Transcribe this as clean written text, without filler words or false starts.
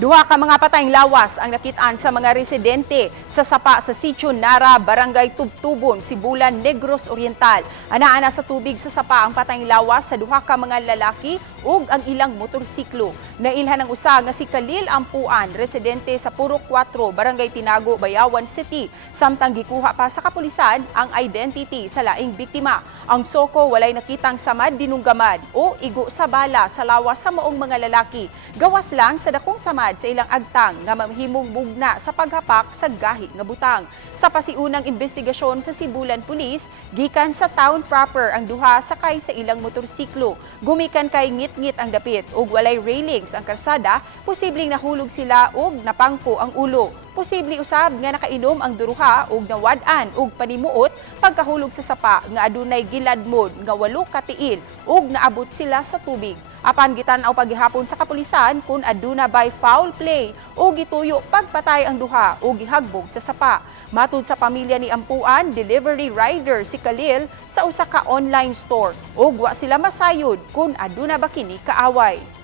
Duha ka mga patayng lawas ang nakitaan sa mga residente sa sapa sa Sitio Nara, Barangay Tubtubon, Sibulan, Negros Oriental. Anaa sa tubig sa sapa ang patayng lawas sa duha ka mga lalaki ug ang ilang motorsiklo. Nailhan ang usa nga si Khalil Ampuan, residente sa Purok 4, Barangay Tinago, Bayawan City. Samtang gikuha pa sa kapulisan ang identity sa laing biktima. Ang soko walay nakitang samad dinunggamad o igo sa bala sa lawas sa maong mga lalaki. Gawas lang sa dakong samad sa ilang agtang nga mamhimong bugna sa paghapak sa gahi nga butang. Sa pasiunang investigasyon sa Sibulan Police, gikan sa town proper ang duha sakay sa ilang motorsiklo. Gumikan kay ngit-ngit ang dapit ug walay railings ang kalsada, posibleng nahulog sila ug napangko ang ulo. Posible usab nga nakainom ang duruha ug nawad-an ug panimuot pagkahulog sa sapa nga adunay giladmod nga 8 ka tiil ug naabot sila sa tubig. Apan gitan-aw paghihapon sa kapulisan kung aduna by foul play o gituyo pagpatay ang duha o gihagbog sa sapa. Matud sa pamilya ni Ampuan, delivery rider si Khalil sa usa ka online store ug wa sila masayod kung aduna ba kini kaaway.